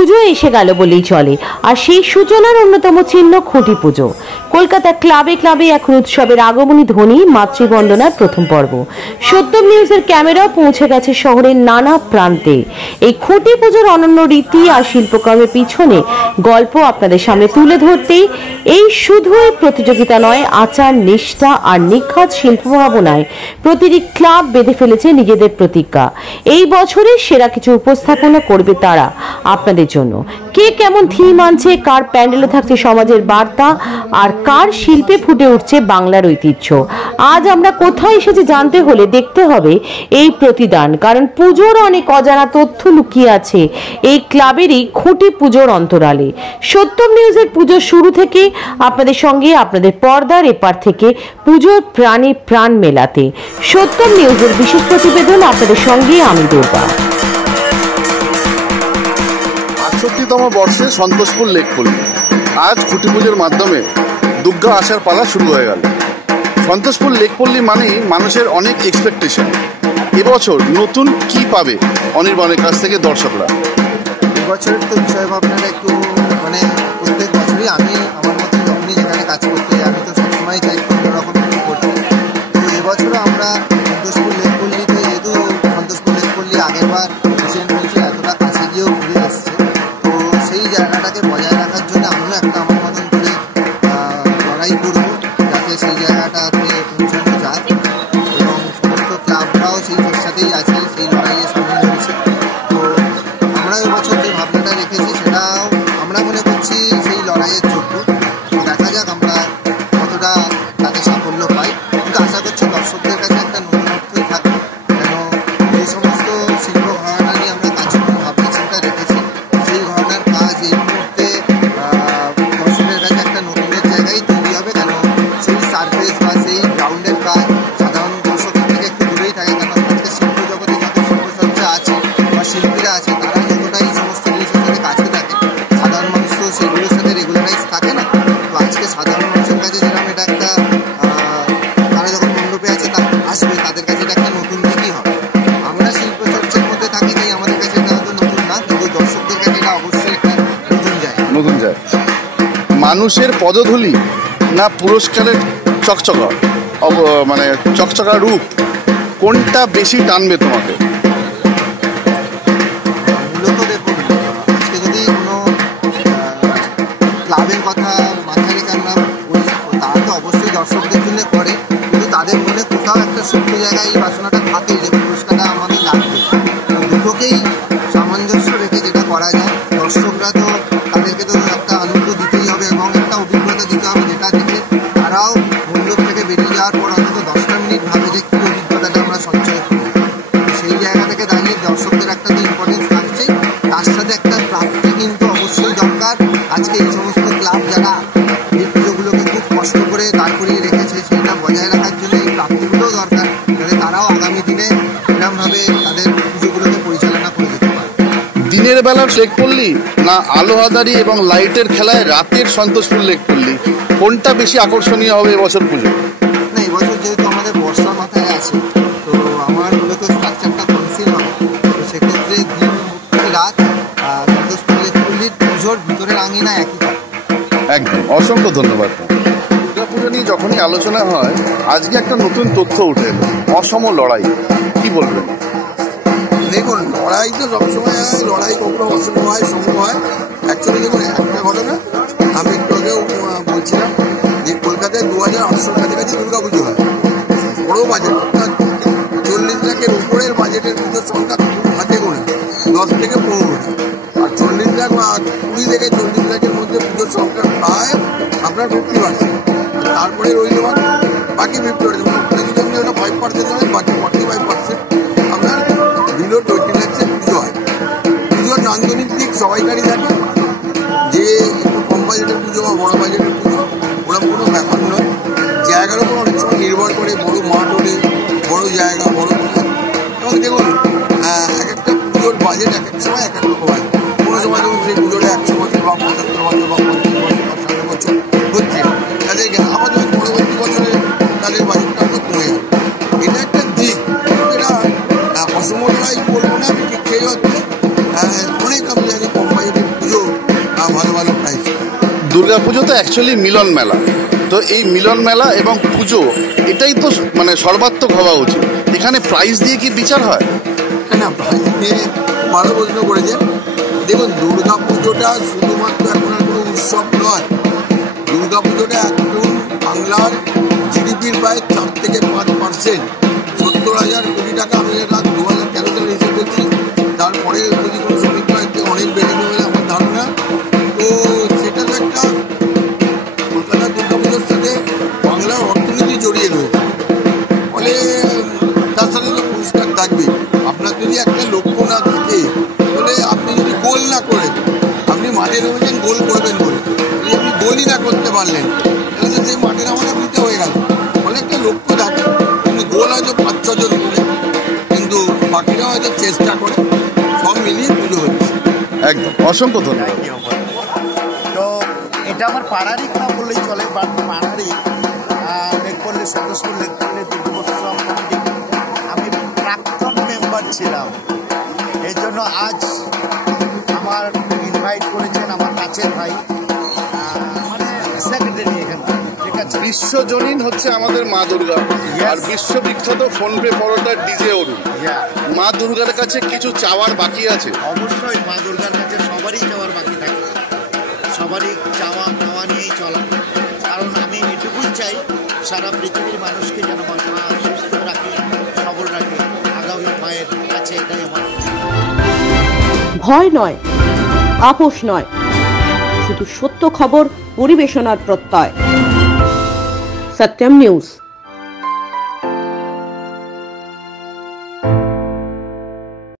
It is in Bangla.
পুজো এসে গেল বলেই চলে, আর সেই সূচনার অন্যতম চিহ্ন খুঁটি পুজো। কলকাতার ক্লাবে ক্লাবে এখন উৎসবের আগমনী ধ্বনি মাতৃবন্দনার প্রথম পর্ব। সত্যম নিউজের ক্যামেরা পৌঁছে গেছে শহরের নানা প্রান্তে। এই খুঁটি পুজোর অনন্য রীতি আর শিল্পকর্মের পিছনে গল্প আপনাদের সামনে তুলে ধরতেই এই শুধুই প্রতিযোগিতা নয়, আচার, নিষ্ঠা আর নিখাত শিল্প ভাবনায় প্রতিটি ক্লাব বেঁধে ফেলেছে নিজেদের প্রতিজ্ঞা। এই বছরের সেরা কিছু উপস্থাপনা করবে তারা আপনাদের জন্য। কে কেমন থিম আনছে, কার প্যান্ডেলে থাকছে সমাজের বার্তা, আর কার শিল্পে ফুটে উঠছে বাংলার ঐতিহ্য। আজ আমরা কোথায় এসেছি জানতে হলে দেখতে হবে এই প্রতিদান, কারণ পুজোর অনেক অজানা তথ্য লুকিয়ে আছে এই ক্লাবেরই খুঁটি পুজোর অন্তরালে। সত্যম নিউজের পুজোর শুরু থেকে আপনাদের সঙ্গে, আপনাদের পর্দার এপার থেকে পুজোর প্রাণে প্রাণ মেলাতে সত্যম নিউজের বিশেষ প্রতিবেদন আপনাদের সঙ্গে আমি দুর্গা। ৬৮তম বর্ষে সন্তোষপুর লেকপল্লী আজ খুঁটি পুজোর মাধ্যমে দুর্গা আসার পালা শুরু হয়ে গেল। সন্তোষপুর লেকপল্লী মানেই মানুষের অনেক এক্সপেকটেশন। এবছর নতুন কি পাবে অনির্বাণের কাছ থেকে দর্শকরা? এবছরের তো বিষয় ভাবনাটা একটু প্রত্যেক বছরই আমি আমার মতো যখনই যেখানে কাজ করতে যাই আমি তো সবসময় চাই অন্যরকম কিছু করতে। তো এবছরও আমরা সন্তোষপুর লেকপল্লীতে, যেহেতু সন্তোষপুর লেকপল্লী আগেরবার রিসেন্ট হয়েছে, এতটা কাছে গিয়েও ঘুরে এসছে, তো সেই জায়গাটাকে বজায় রাখার জন্য আমিও একটা আমার মতন করে লড়াই করবো যাতে সেই জায়গাটাতে পৌঁছানো যায়, এবং সমস্ত ক্লাবরাও সেই চেষ্টাতেই আছে, সেই লড়াইয়ে সামিল হয়েছে। তো আমরা এবছর যে ভাবনাটা রেখেছি সেটাও আমরা মনে করছি সেই লড়াইয়ের যোগ্য। দেখা যাক আমরা কতটা তাতে সাফল্য পাই, কিন্তু আশা করছি দর্শকদের কাছে একটা নতুনত্বই থাকবে, কেন এই সমস্ত শিল্প ঘরানা নিয়ে আমরা কাজ করে ভাবনা চিন্তা রেখেছি, সেই ঘরানার কাজ এই মুহূর্তে দর্শকের কাছে একটা নতুনের জায়গায় তৈরি হবে, কেন সেই সার্ফেস বা সেই গ্রাউন্ডের কাজ সাধারণ দর্শকের থেকে একটু দূরেই থাকে, কেন আজকে শিল্প জগতে যত শিল্পচর্চা আছে বা শিল্পীরা আছে তারা যতটা এই সমস্ত জিনিসের সাথে কাছে থাকে, সাধারণ মানুষ তো সেগুলোর সাথে রেগুলারাইজ থাকে না। তো আজকে সাধারণ মানুষের কাছে যেরকম এটা একটা তারা যখন মণ্ডপে আছে তা আসবে, তাদের কাছে এটা একটা নতুন দিকই হবে। আমরা শিল্পচর্চার মধ্যে থাকি, তাই আমাদের কাছে এটা হয়তো নতুন না, কিন্তু দর্শকদের কাছে এটা অবশ্যই একটা নতুন যায়। মানুষের পদধূলি না পুরস্কারের চকচকা চকচকা রূপ, কোনটা বেশি টানবে তোমাকে? মূলত দেখুন, আজকে যদি কোনো ক্লাবের কথা মাথায় রেখে আমরা বলি, তারা তো অবশ্যই দর্শকদের জন্য করে, কিন্তু তাদের মনে কোথাও একটা সূক্ষ্ম জায়গায় এই বাসনাটা থাকে যে পুরস্কারটা আমাদের লাগবে। দুটোকেই সামঞ্জস্য রেখে যেটা করা যায়, দর্শকরা তো তাদেরকে তো একটা আনন্দ দিতেই হবে এবং একটা অভিজ্ঞতা দিতে হবে, যেটা দেখে তারাও মণ্ডপ থেকে বেরিয়ে যাওয়ার পর অন্তত 10টা মিনিট ভাবে যে কী অভিজ্ঞতাটা আমরা সঞ্চয় করি। সেই জায়গা থেকে দাঁড়িয়ে দর্শকদের একটা তো ইম্পর্টেন্স থাকছে, তার সাথে একটা প্রাপ্তি কিন্তু অবশ্যই দরকার। আজকে এই সমস্ত ক্লাব যারা এই পুজোগুলোকে খুব কষ্ট করে দাঁড় করিয়ে রেখেছে, সেটা বজায় রাখার জন্য এই প্রাপ্তিগুলোও দরকার, যাতে তারাও আগামী দিনে এরকমভাবে তাদের পুজোগুলোকে পরিচালনা করে যেতে পারে। দিনের বেলার লেকপল্লী না আলোহাদারি এবং লাইটের খেলায় রাতের সন্তোষপুর লেকপল্লী, কোনটা বেশি আকর্ষণীয় হবে এবছর পুজো? না, এবছর যেহেতু আমাদের বর্ষা মাথায় আছে, তো আমার মূলত স্ট্রাকচারটা কনসিল হবে, তো সেক্ষেত্রে দিন রাত সন্তোষপুর লেকপল্লীর পুজোর ভিতরের আঙিনা একই থাকে। একদম, অসংখ্য ধন্যবাদ। দুর্গা পুজো নিয়ে যখনই আলোচনা হয়, আজকে একটা নতুন তথ্য উঠে এলো, অসম লড়াই, কি বলবেন? দেখুন, লড়াই তো সবসময় হয়, লড়াই কখনো অসম হয়, সম হয়। অ্যাকচুয়ালি দেখুন, একটা ঘটনা আমি একটু আগেও বলছিলাম যে কলকাতায় 2800 কাছাকাছি দুর্গা পুজো হয়, বড়ো বাজেট, অর্থাৎ 40 লাখের উপরের বাজেটের পুজোর সংখ্যা হাতে গোনা 10 থেকে 15, আর 40 লাখ বা 20 থেকে 40 লাখের মধ্যে পুজোর সংখ্যা প্রায় আপনার 50%। তারপরে রইল বাকি 50%, যদি ওটা 5% হয়, বাকি 45% আপনার বিলো 20 লাখের পুজো হয়। পুজোর নান্দনিক দিক সবাইকারই থাকে, যে একটু কম বাজেটের পুজো বা বড় বাজেটের পুজো ওরা কোনো ব্যাপার নয়। জায়গার উপর অনেক সময় নির্ভর করে, বড় মাঠ হলে বড় জায়গা, বড় পুজো। এবং দেখুন, এক একটা পুজোর বাজেট এক এক সময় এক এক রকম হয়। কোনো সময় দেখুন সেই পুজোটা 100 বছর বা 75 বছর বা 50 বছর বা 60 বছর হচ্ছে, তাদের আবার যখন পরবর্তী বছরে তাদের বাজেটটা আমরা কমে যাবে। এটা একটা দিক, এটা অসমতাই বলবো না, আমি ঠিক সেই হচ্ছে অনেক আমি জানি কম বাজেটের দুর্গাপুজো তো অ্যাকচুয়ালি মিলন মেলা। তো এই মিলন মেলা এবং পুজো এটাই তো মানে সর্বাত্মক হওয়া উচিত। এখানে প্রাইজ দিয়ে কি বিচার হয়? না, প্রাইজ নিয়ে ভালো প্রশ্ন করেছেন। দেখুন, দুর্গা পুজোটা শুধুমাত্র এখন আর কোনো উৎসব নয়। দুর্গা পুজোটা এখন বাংলার জিডিপির প্রায় 4 থেকে 5%, 70,000 কোটি টাকা। আমি 2013 সালে হিসেব করছি, তারপরে যদি কোনো শ্রমিক অনেক বেড়ে যাবে বলে আমার ধারণা। তো সেটা তো একটা কলকাতা দুর্গা পুজোর সাথে বাংলার অর্থনীতি জড়িয়ে রয়েছে। ফলে তার সাথে তো পুরস্কার থাকবে। আপনার যদি একটা লক্ষ্য না থাকে, তাহলে আপনি যদি গোল না করেন, আপনি মাঠে নেমেছেন গোল করবেন বলে, যদি আপনি গোলই না করতে পারলেন, তাহলে তো সেই মাঠের আমাদের বৃথা হয়ে গেল। ফলে একটা লক্ষ্য থাকে, কিন্তু গোল হয়তো 5-6 জন করে, কিন্তু বাকিরা হয়তো চেষ্টা করে, সব মিলিয়ে পুজো হচ্ছে। একদম, অসংখ্য ধন্যবাদ। তো এটা আমার পাড়ারই না বললেই চলে, বাট পাড়ারই লেকপল্লী, সন্তোষপুর লেকপল্লী দুর্গোৎসব কমিটি আমি প্রাক্তন মেম্বার ছিলাম। এই জন্য আজ আমার ইনভাইট করেছেন আমার কাছের ভাই, মানে সেক্রেটারি এখানে, ঠিক আছে। বিশ্বজনীন হচ্ছে আমাদের মা দুর্গা, আর বিশ্ববিখ্যাত ফোনপে পরোটার ডিজে অরুণ। মা দুর্গার কাছে কিছু চাওয়ার বাকি আছে? অবশ্যই মা দুর্গার কাছে সবারই চাওয়ার বাকি থাকে, সবারই চাওয়া পাওয়া নিয়েই চলা। কারণ আমি এটুকুই চাই, সারা পৃথিবীর মানুষকে যেন মা সুস্থ রাখে, সবল রাখে, আগামী মায়ের কাছে এটাই আমার। ভয় নয়, আপোষ নয়, শুধু সত্য খবর পরিবেশনার প্রত্যয়। সত্যম নিউজ।